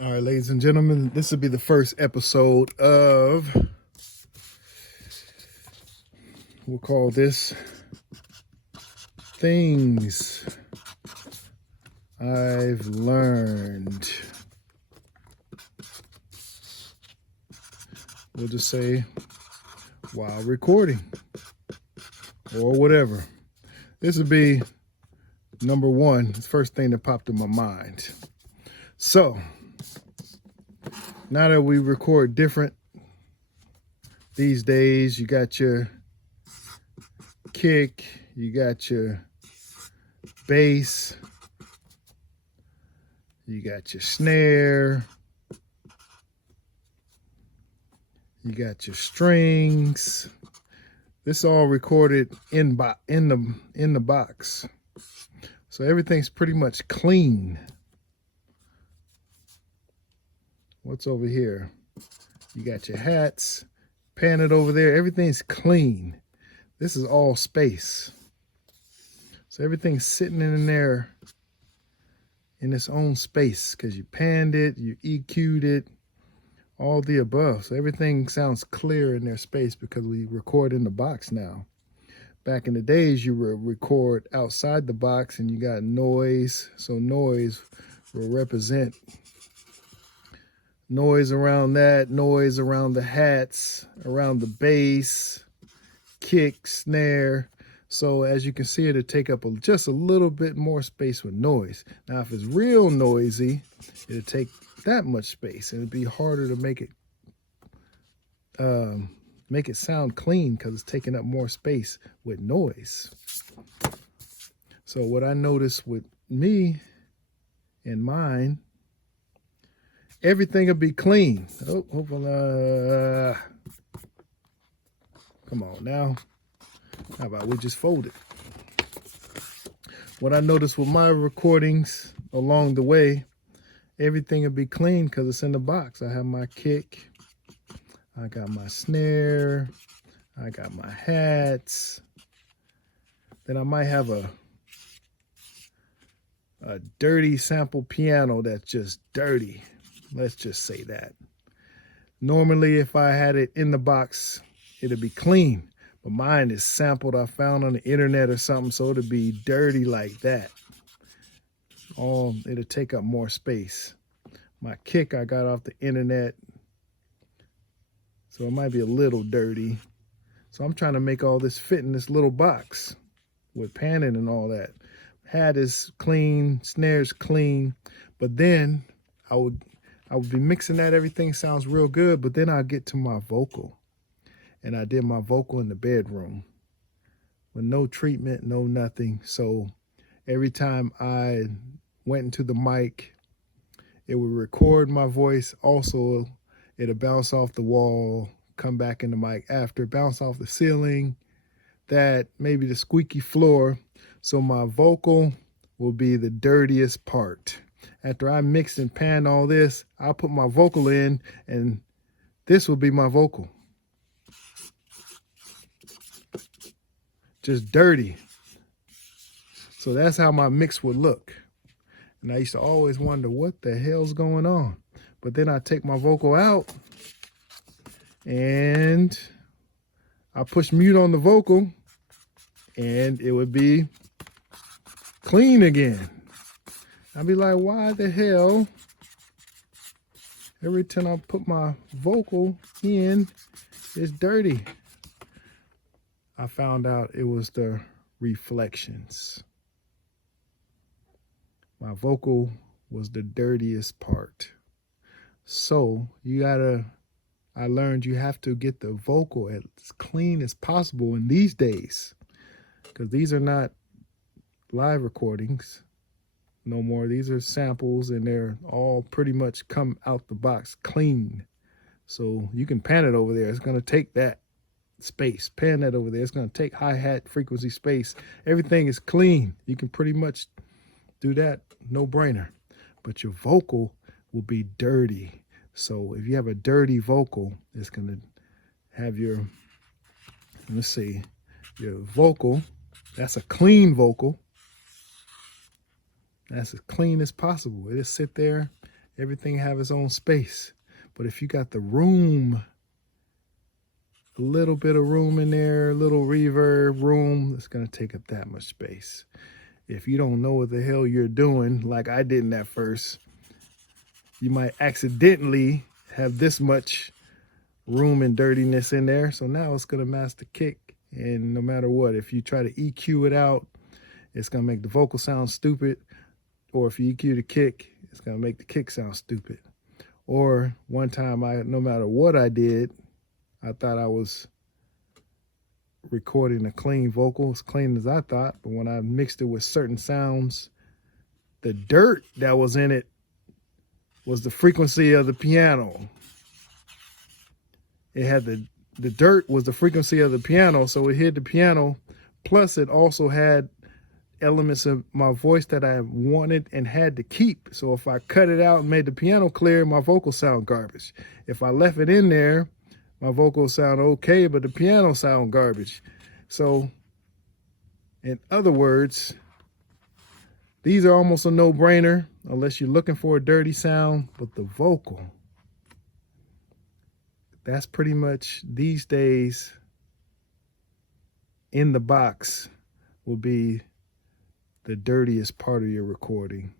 All right, ladies and gentlemen, this will be the first episode of, we'll call this Things I've Learned. We'll just say while recording or whatever. This would be number one, the first thing that popped in my mind. So, now that we record different these days, you got your kick, you got your bass, you got your snare, you got your strings. This all recorded in the box, so everything's pretty much clean. What's over here? You got your hats, pan it over there. Everything's clean. This is all space. So everything's sitting in there in its own space because you panned it, you EQ'd it, all the above. So everything sounds clear in their space because we record in the box now. Back in the days, you would record outside the box and you got noise. So noise will represent noise around that, noise around the hats, around the bass, kick, snare. So as you can see, it'll take up just a little bit more space with noise. Now, if it's real noisy, it'll take that much space, and it'd be harder to make it sound clean because it's taking up more space with noise. So what I noticed with me and mine, everything will be clean. Oh, hopefully, come on now. How about we just fold it? What I noticed with my recordings along the way, everything will be clean because it's in the box. I have my kick, I got my snare, I got my hats. Then I might have a dirty sample piano that's just dirty. Let's just say that. Normally, if I had it in the box, it'd be clean. But mine is sampled I found on the internet or something, so it'll be dirty like that. It'll take up more space. My kick I got off the internet, so it might be a little dirty. So I'm trying to make all this fit in this little box with panning and all that. Hat is clean, snare's clean, but then I would be mixing that. Everything sounds real good, but then I'll get to my vocal. And I did my vocal in the bedroom with no treatment, no nothing. So every time I went into the mic, it would record my voice. Also, it'll bounce off the wall, come back in the mic after, bounce off the ceiling, that maybe the squeaky floor. So my vocal will be the dirtiest part. After I mixed and panned all this, I'll put my vocal in, and this will be my vocal. Just dirty. So that's how my mix would look. And I used to always wonder what the hell's going on. But then I take my vocal out and I push mute on the vocal and it would be clean again. I'd be like, why the hell? Every time I put my vocal in, it's dirty. I found out it was the reflections. My vocal was the dirtiest part. So I learned you have to get the vocal as clean as possible in these days, because these are not live recordings no more. These are samples and they're all pretty much come out the box clean. So you can pan it over there. It's going to take that space. Pan that over there. It's going to take hi-hat frequency space. Everything is clean. You can pretty much do that, no brainer. But your vocal will be dirty. So if you have a dirty vocal, it's going to have your, let's see, your vocal. That's a clean vocal. That's as clean as possible. It'll sit there Everything have its own space. But if you got the room, a little bit of room in there, a little reverb room, it's going to take up that much space. If you don't know what the hell you're doing, like I didn't at first, you might accidentally have this much room and dirtiness in there. So now it's going to mask the kick. And no matter what, if you try to EQ it out, it's going to make the vocal sound stupid. Or if you EQ the kick, it's going to make the kick sound stupid. Or one time, no matter what I did, I thought I was recording a clean vocal, as clean as I thought. But when I mixed it with certain sounds, the dirt that was in it was the frequency of the piano. It had the dirt was the frequency of the piano, so it hit the piano. Plus, it also had elements of my voice that I wanted and had to keep. So if I cut it out and made the piano clear, my vocals sound garbage. If I left it in there, my vocals sound okay, but the piano sound garbage. So, in other words, these are almost a no-brainer unless you're looking for a dirty sound, but the vocal, that's pretty much these days in the box will be the dirtiest part of your recording.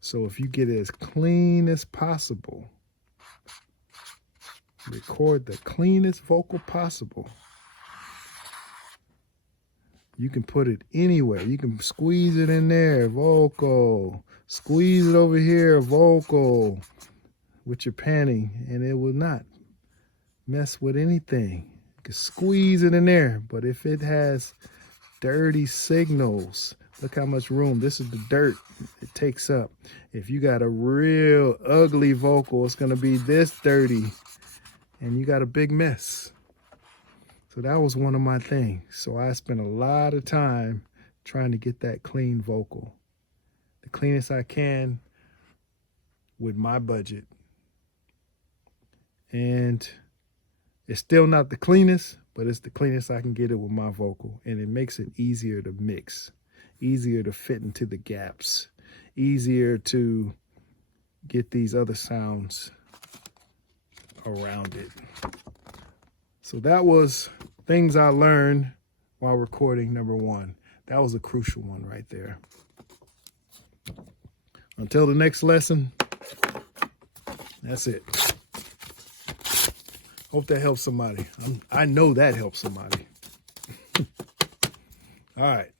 So if you get it as clean as possible, record the cleanest vocal possible, you can put it anywhere. You can squeeze it in there, vocal, squeeze it over here, vocal, with your panning, and it will not mess with anything. You can squeeze it in there, but if it has dirty signals, look how much room. This is the dirt it takes up. If you got a real ugly vocal, it's going to be this dirty, and you got a big mess. So that was one of my things. So I spent a lot of time trying to get that clean vocal, the cleanest I can with my budget. And it's still not the cleanest, but it's the cleanest I can get it with my vocal. And it makes it easier to mix, easier to fit into the gaps, easier to get these other sounds around it. So that was things I learned while recording number 1. That was a crucial one right there. Until the next lesson, that's it. Hope that helps somebody. I know that helps somebody. All right.